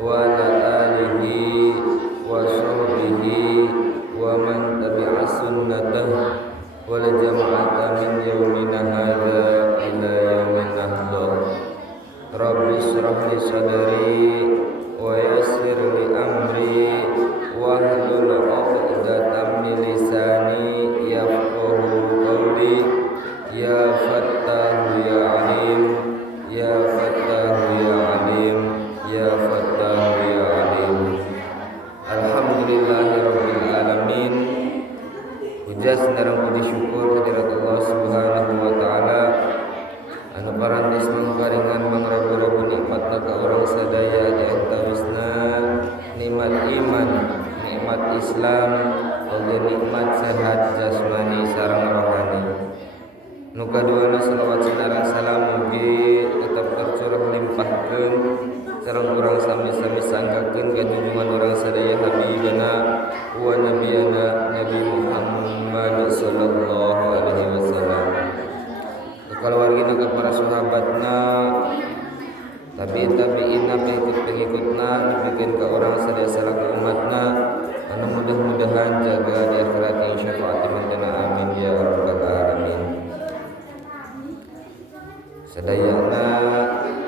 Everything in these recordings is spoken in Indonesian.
wa ala alihi wa sahbihi wa man tabi'a sunnatahu wal jama'ata min yaumina hadza ila yaumin nahdah. Rabbi shrah li sadri wa yassir li amri wahlul 'uqdatam min lisani yafqahu qawli. Ya Fattahu ya Alim, ya Fattahu ya Alim, ya Fattahu ya Alim. Alhamdulillahirabbil alamin. Puja senarang puji syukur kehadirat Allah Subhanahu wa taala anu parantos mangparingan mangrabu-rabu nikmatna ka urang sadaya di antawisna nikmat iman, nikmat Islam, oge nikmat sehat jasmani sareng rohani. Nu kaduana salawat sinareng salam mugi tetep tercurah limpahkeun sareng urang sami-sami sanggakeun ka junjungan urang sadaya habibana wa nabiyana Nabi Muhammad sallallahu alaihi wasallam. Kaluargina ka para sahabatna, tabi'ina pengikutna dipikeun ka urang sadaya salaku umatna anu mudah-mudahan jaga di akhirat syafaat mantena amin ya rabbal alamin. Sadayana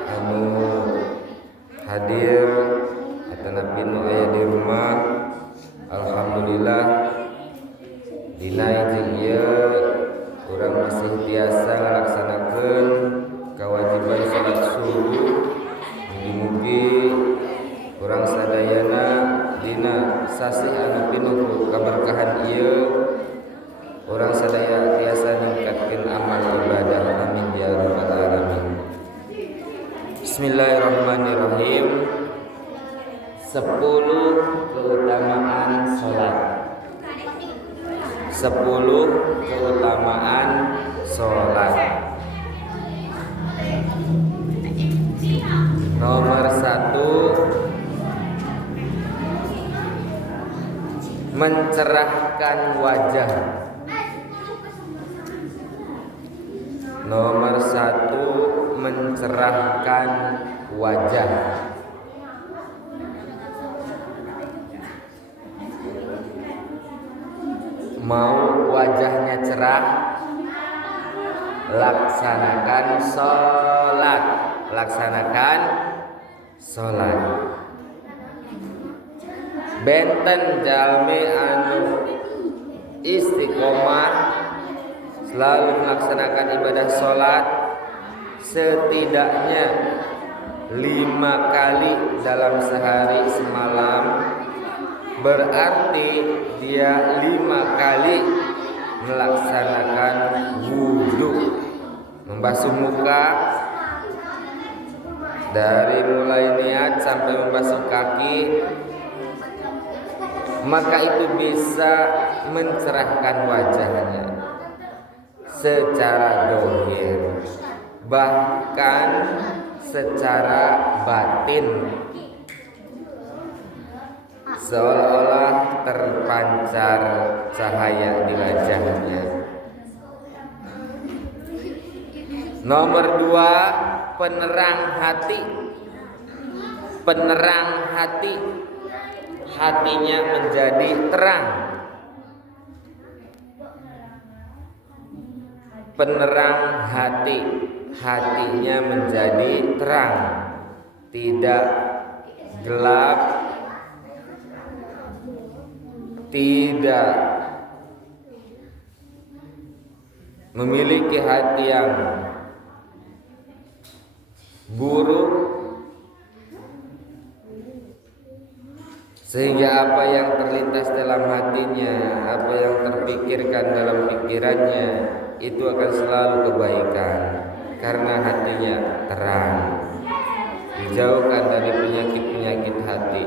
anu hadir atanapi nu aya di rumah, alhamdulillah dina jeung ieu urang masih tiasa ngalaksanakeun kewajiban salat subuh. Mugi-mugi urang sadayana dina sasih anu pinuh kaberkahan ieu urang sadaya tiasa ningkatkeun amal ibadah amin ya rabbal alamin. Bismillahirrahmanirrahim. 10 keutamaan salat. 10 keutamaan salat. Nomor 1, mencerahkan wajah. Nomor 1, mencerahkan wajah. Mau wajahnya cerah, laksanakan sholat. Laksanakan sholat. Benten jalmi anu istiqomah selalu melaksanakan ibadah sholat setidaknya 5 kali dalam sehari semalam, berarti dia 5 kali melaksanakan wudhu, membasuh muka dari mulai niat sampai membasuh kaki, maka itu bisa mencerahkan wajahnya secara dohir, bahkan secara batin, seolah-olah terpancar cahaya di wajahnya. Nomor 2, penerang hati. Penerang hati, hatinya menjadi terang. Penerang hati, hatinya menjadi terang, tidak gelap, tidak memiliki hati yang buruk, sehingga apa yang terlintas dalam hatinya, apa yang terpikirkan dalam pikirannya itu akan selalu kebaikan, karena hatinya terang, dijauhkan dari penyakit-penyakit hati,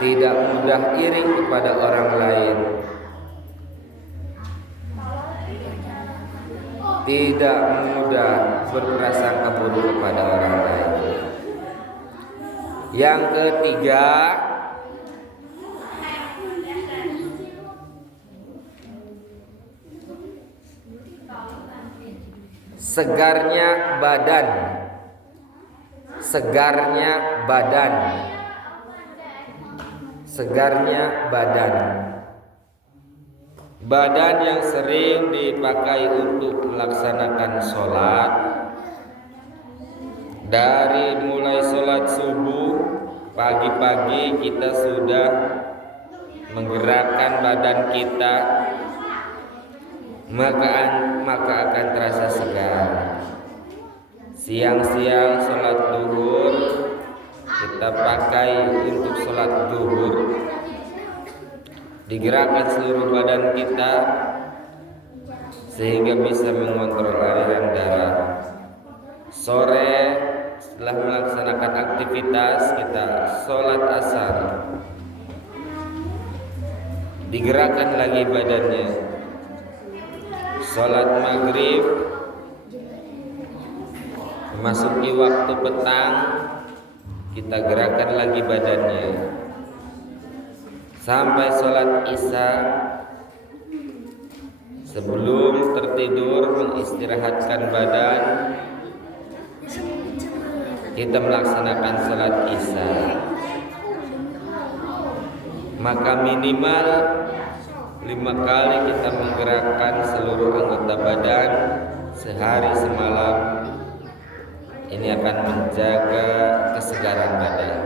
tidak mudah iri kepada orang lain, tidak mudah berprasangka buruk kepada orang lain. Yang ketiga, segarnya badan. segarnya badan. Segarnya badan. Badan yang sering dipakai untuk melaksanakan sholat, dari mulai sholat subuh pagi-pagi kita sudah menggerakkan badan kita, maka akan terasa segar. Siang-siang sholat duhur kita pakai untuk sholat duhur, digerakkan seluruh badan kita sehingga bisa mengontrol aliran darah. Sore setelah melaksanakan aktivitas kita sholat asar, digerakkan lagi badannya. Sholat maghrib, memasuki waktu petang, kita gerakkan lagi badannya. Sampai sholat isya, sebelum tertidur mengistirahatkan badan, kita melaksanakan sholat isya. Maka minimal 5 kali kita menggerakkan seluruh anggota badan sehari semalam. Ini akan menjaga kesegaran badan.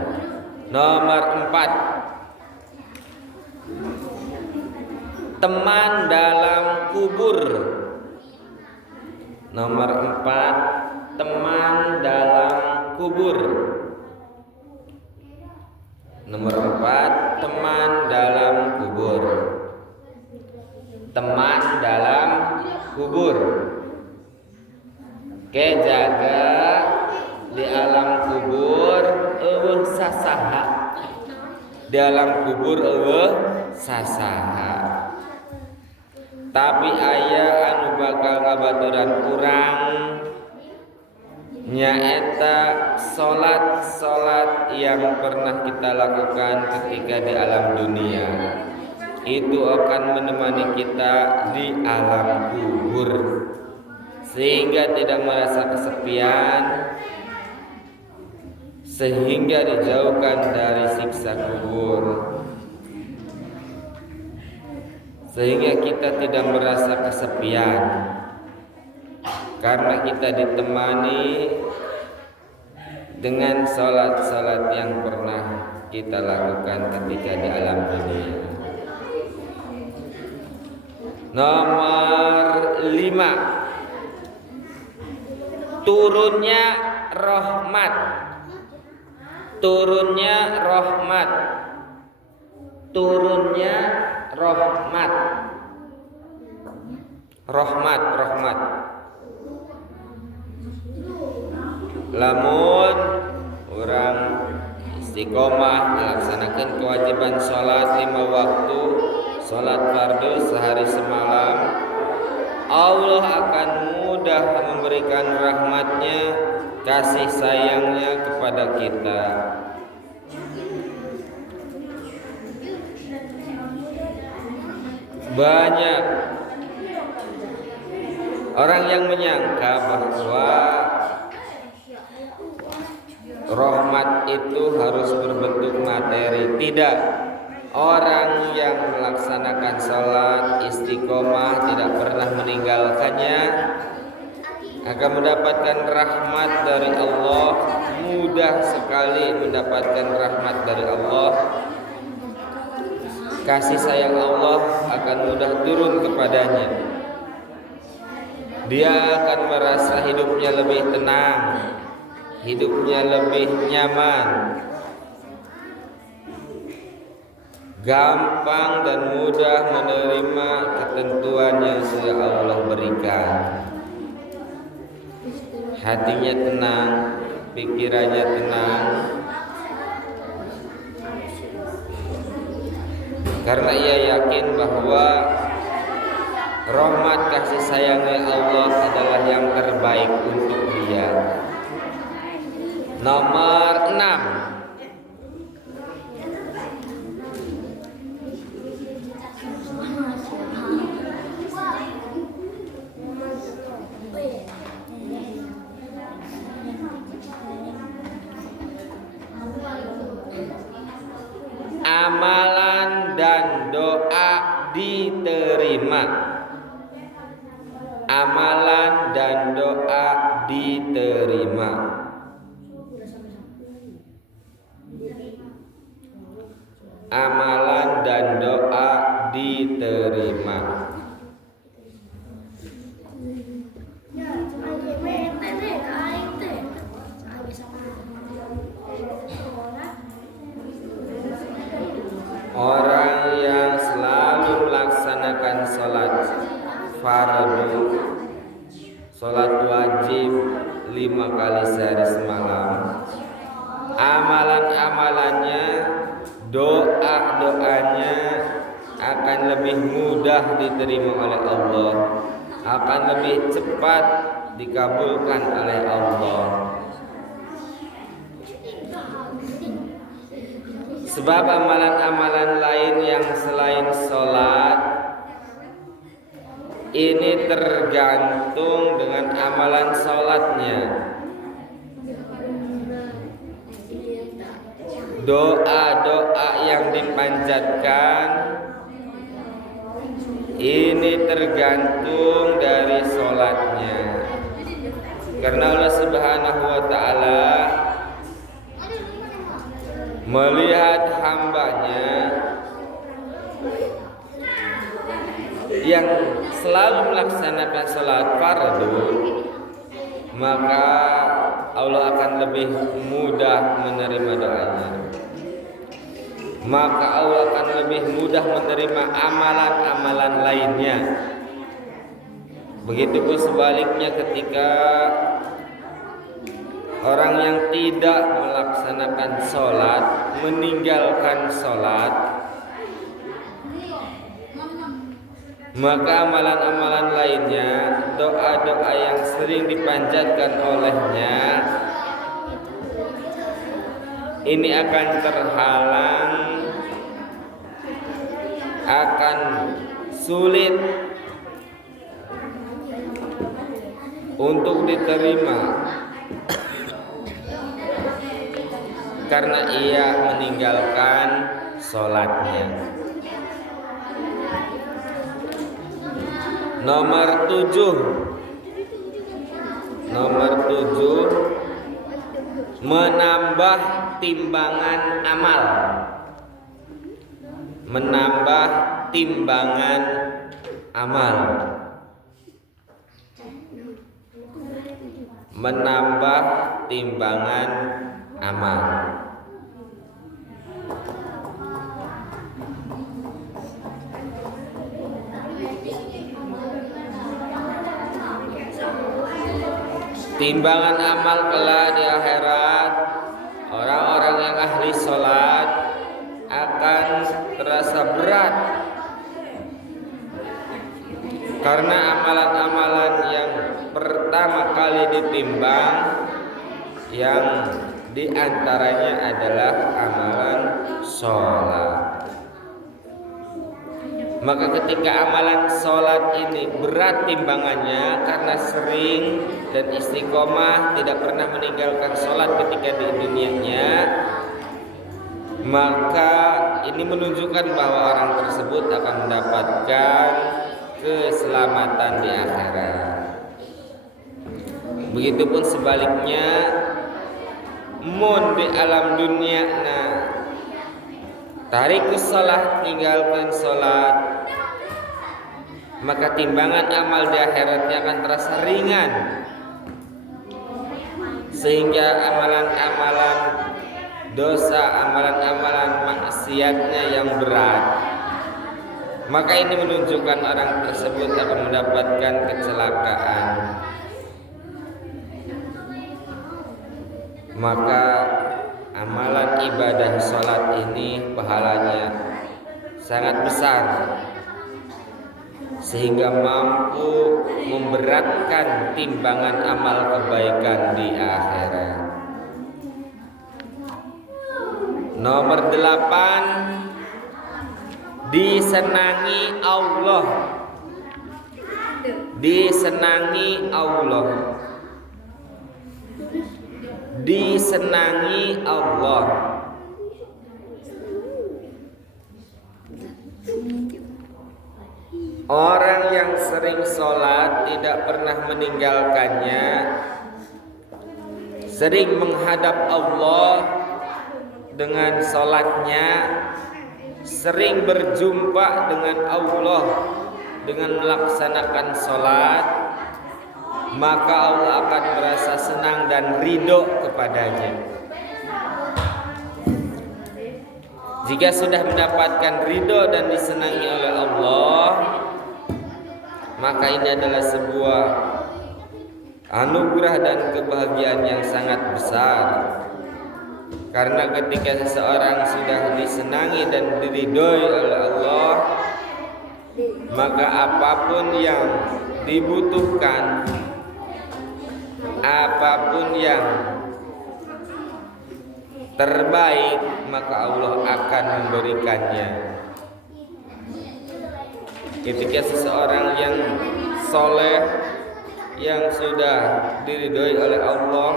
Nomor 4, teman dalam kubur. Nomor 4, teman dalam kubur. Nomor 4, teman dalam kubur. Teman dalam kubur. Kejaga di alam kubur eueuh sasaha. Di alam kubur eueuh sasaha. Tapi aya anu bakal ngabaturan urang nyaeta salat-salat yang pernah kita lakukan ketika di alam dunia. Itu akan menemani kita di alam kubur, sehingga tidak merasa kesepian, sehingga dijauhkan dari siksa kubur, sehingga kita tidak merasa kesepian karena kita ditemani dengan salat-salat yang pernah kita lakukan ketika di alam dunia. Nomor 5, turunnya rahmat. Turunnya rahmat. Turunnya rahmat. Rahmat. Lamun orang istiqomah melaksanakan kewajiban sholat 5 waktu, sholat fardu sehari semalam, Allah akan mudah memberikan rahmatnya, kasih sayangnya kepada kita. Banyak orang yang menyangka bahwa rahmat itu harus berbentuk materi. Tidak. Orang yang melaksanakan sholat istiqomah, tidak pernah meninggalkannya, akan mendapatkan rahmat dari Allah. Mudah sekali mendapatkan rahmat dari Allah. Kasih sayang Allah akan mudah turun kepadanya. Dia akan merasa hidupnya lebih tenang, hidupnya lebih nyaman, gampang dan mudah menerima ketentuan yang sudah Allah berikan. Hatinya tenang, pikirannya tenang, karena ia yakin bahwa rahmat kasih sayangnya Allah adalah yang terbaik untuk dia. Nomor 6, diterima. Amalan dan doa diterima. Amalan dan doa diterima. Orang yang selalu melaksanakan sholat fardu, sholat wajib 5 kali sehari semalam, amalan-amalannya, doa-doanya akan lebih mudah diterima oleh Allah, akan lebih cepat dikabulkan oleh Allah. Sebab amalan-amalan lain yang selain sholat ini tergantung dengan amalan sholatnya. Doa-doa yang dipanjatkan ini tergantung dari sholatnya. Karena Allah Subhanahu wa ta'ala melihat hambanya yang selalu melaksanakan sholat fardu, maka Allah akan lebih mudah menerima doanya. Maka Allah akan lebih mudah menerima amalan-amalan lainnya. Begitupun sebaliknya ketika orang yang tidak melaksanakan sholat, meninggalkan sholat, maka amalan-amalan lainnya, doa-doa yang sering dipanjatkan olehnya, ini akan terhalang, akan sulit untuk diterima karena ia meninggalkan sholatnya. Nomor 7, menambah timbangan amal. Menambah timbangan amal. Menambah timbangan amal. Timbangan amal kelak di akhirat, orang-orang yang ahli sholat akan terasa berat karena amalan-amalan yang pertama kali ditimbang, yang diantaranya adalah amalan sholat. Maka ketika amalan sholat ini berat timbangannya karena sering dan istiqomah, tidak pernah meninggalkan sholat ketika di dunianya, maka ini menunjukkan bahwa orang tersebut akan mendapatkan keselamatan di akhirat. Begitupun sebaliknya, mun di alam dunia tarikus sholat, tinggalkan sholat, maka timbangan amal di akhiratnya akan terasa ringan, sehingga amalan-amalan dosa, amalan-amalan maksiatnya yang berat, maka ini menunjukkan orang tersebut akan mendapatkan kecelakaan. Maka amalan ibadah sholat ini pahalanya sangat besar, sehingga mampu memberatkan timbangan amal kebaikan di akhirat. Nomor 8, disenangi Allah. Disenangi Allah. Disenangi Allah. Orang yang sering sholat tidak pernah meninggalkannya, sering menghadap Allah dengan sholatnya, sering berjumpa dengan Allah dengan melaksanakan sholat, maka Allah akan merasa senang dan ridho kepadanya. Jika sudah mendapatkan ridho dan disenangi oleh Allah, maka ini adalah sebuah anugerah dan kebahagiaan yang sangat besar. Karena ketika seseorang sudah disenangi dan diridhoi oleh Allah, maka apapun yang dibutuhkan, apapun yang terbaik, maka Allah akan memberikannya. Ketika seseorang yang soleh, yang sudah diridhoi oleh Allah,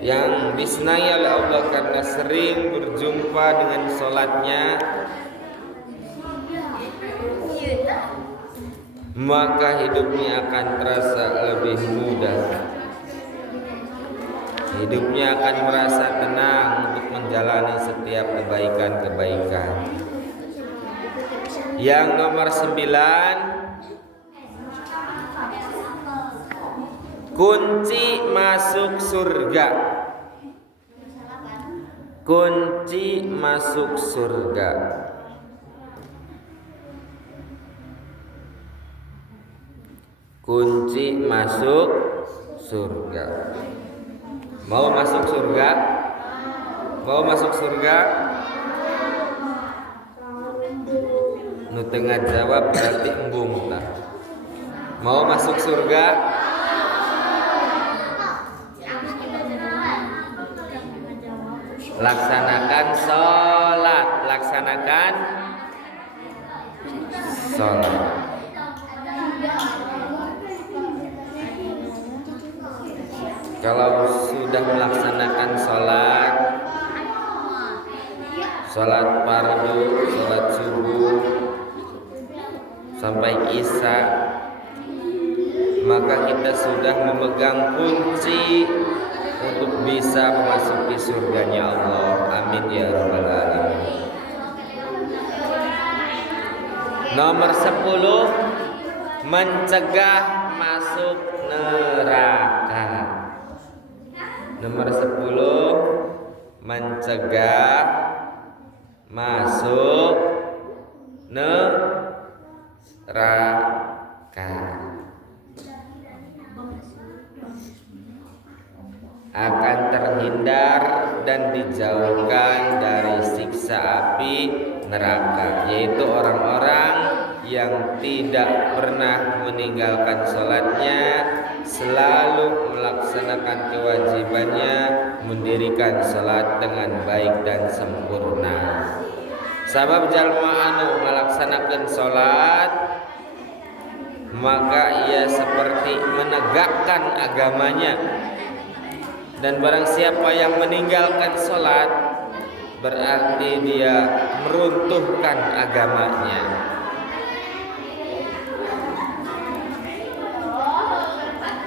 yang disenangi oleh Allah karena sering berjumpa dengan sholatnya, maka hidupnya akan terasa lebih mudah. Hidupnya akan merasa tenang untuk menjalani setiap kebaikan-kebaikan. Yang nomor 9, kunci masuk surga. Kunci masuk surga. Kunci masuk surga. Mau masuk surga? Mau masuk surga? Nu tengah jawab berarti embung lah. Mau masuk surga? Laksanakan sholat. Laksanakan sholat. Kalau sudah melaksanakan sholat, sholat fardu, sholat subuh sampai isya, maka kita sudah memegang kunci untuk bisa memasuki surganya Allah. Amin ya rabbal alamin. Nomor 10, mencegah masuk neraka. Nomor 10, mencegah masuk neraka. Akan terhindar dan dijauhkan dari siksa api neraka, yaitu orang-orang yang tidak pernah meninggalkan sholatnya, selalu melaksanakan kewajibannya, mendirikan sholat dengan baik dan sempurna. Sabab jalma anu melaksanakan sholat, maka ia seperti menegakkan agamanya. Dan barang siapa yang meninggalkan sholat, berarti dia meruntuhkan agamanya.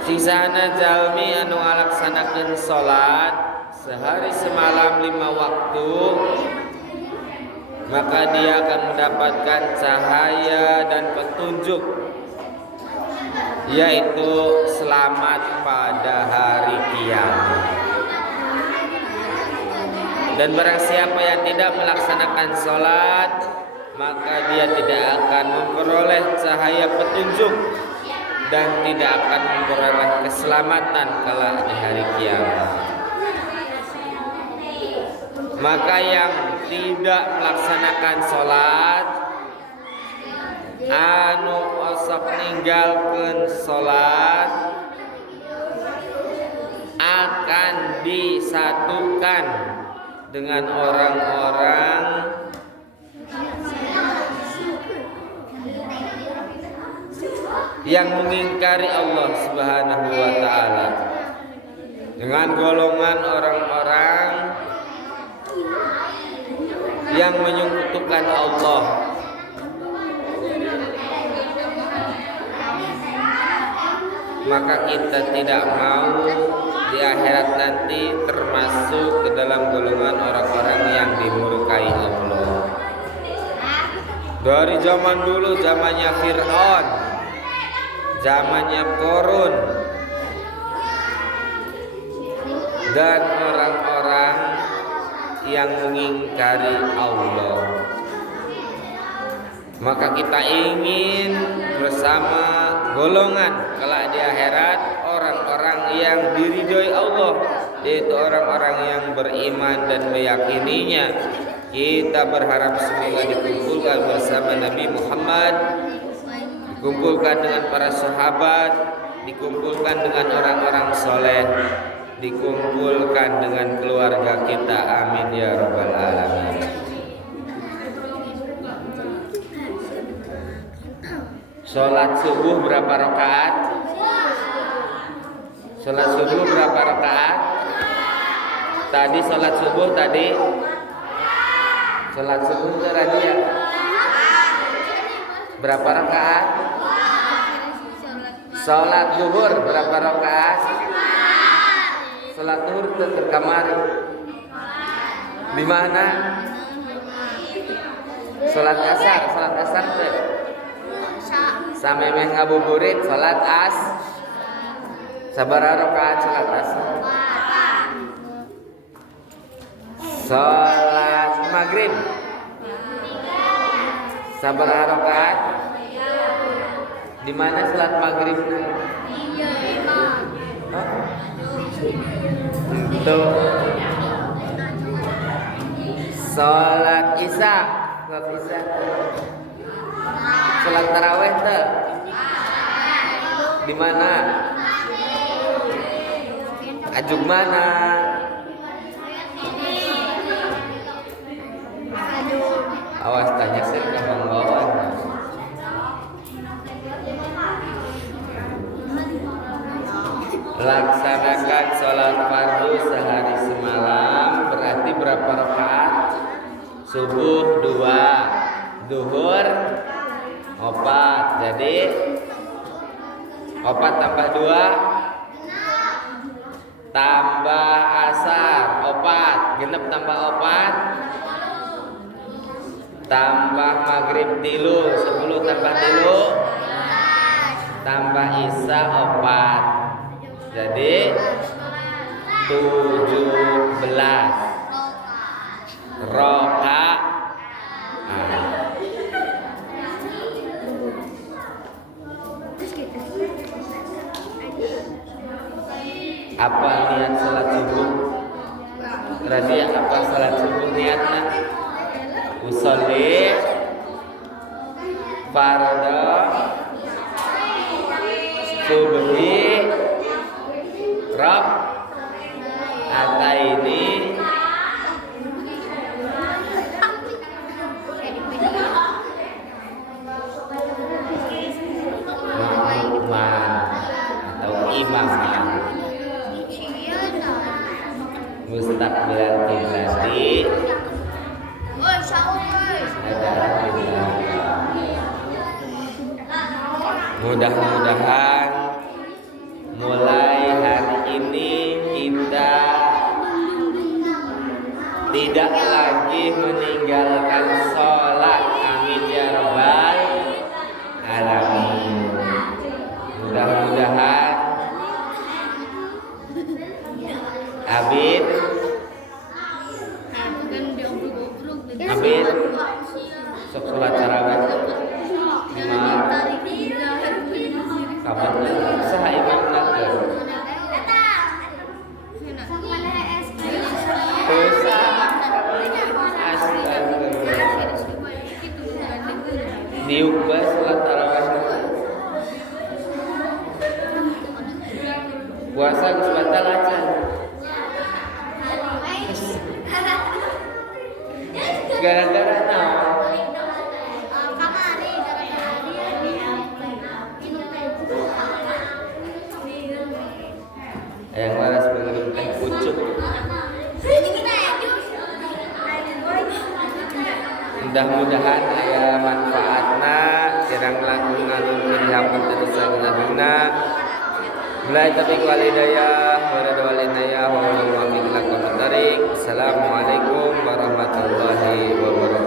Sisana jalmi anu ngalaksanakeun sholat sehari semalam 5 waktu, maka dia akan mendapatkan cahaya dan petunjuk, yaitu selamat pada hari kiamat. Dan barang siapa yang tidak melaksanakan sholat, maka dia tidak akan memperoleh cahaya petunjuk dan tidak akan memperoleh keselamatan kelak di hari kiamat. Maka yang tidak melaksanakan sholat, anu osok ninggalkeun sholat, akan disatukan dengan orang-orang yang mengingkari Allah Subhanahu wa ta'ala, dengan golongan orang-orang yang menyekutukan Allah, maka kita tidak mau di akhirat nanti termasuk ke dalam golongan orang-orang yang dimurkai Allah. Dari zaman dulu, zamannya Fir'aun, zamannya Qarun, dan orang-orang yang mengingkari Allah, maka kita ingin bersama golongan kelak di akhirat orang-orang yang diridhoi Allah, yaitu orang-orang yang beriman dan meyakininya. Kita berharap semoga dikumpulkan bersama Nabi Muhammad, dikumpulkan dengan para sahabat, dikumpulkan dengan orang-orang soleh, dikumpulkan dengan keluarga kita. Amin ya rabbal alamin. Sholat subuh berapa rakaat? Sholat subuh berapa rakaat? Tadi sholat subuh tadi. Sholat subuh tadi ya. Berapa rakaat? Sholat zuhur berapa rakaat? Sholat zuhur terkamari. Di mana? Sholat asar tuh. Sampai ngabuburit sholat sabaraha rakaat sholat asar. Sholat maghrib sabaraha rakaat? Di mana sholat maghribnya? Itu sholat isya. Sholat taraweh tuh di mana? Ajuk mana? Awas tanya sih ke Bang Wawan. Laksanakan sholat fardu sehari semalam berarti berapa rakaat? Subuh 2, duhur 4. Jadi 4 tambah 2 tambah asar 4, genep tambah 4 tambah maghrib 3, 10 tambah 3 tambah isya 4. Jadi 17 rakaat. Apa niat salat subuh? Radia apa salat subuh niatna? Usolli farda subhi Rab ataini makmuman atau imaman mustaqbilal qiblati mudah-mudahan mulai hari ini kita tidak lagi meninggalkan sholat. Amin ya rabbal alamin. Mudah-mudahan Abid sok sholat tarawih kapan saha imam nakeur diubah sholat tarawih puasa geus batal acan gara-gara naon? Yang waras pengen teh pucuk. Mudah-mudahan aya manfaatna, cirang langkung ngalungkeun hapunten sageuna. Mulai taufiq wal hidayah wa ridwal inayah wa Assalamualaikum warahmatullahi wabarakatuh.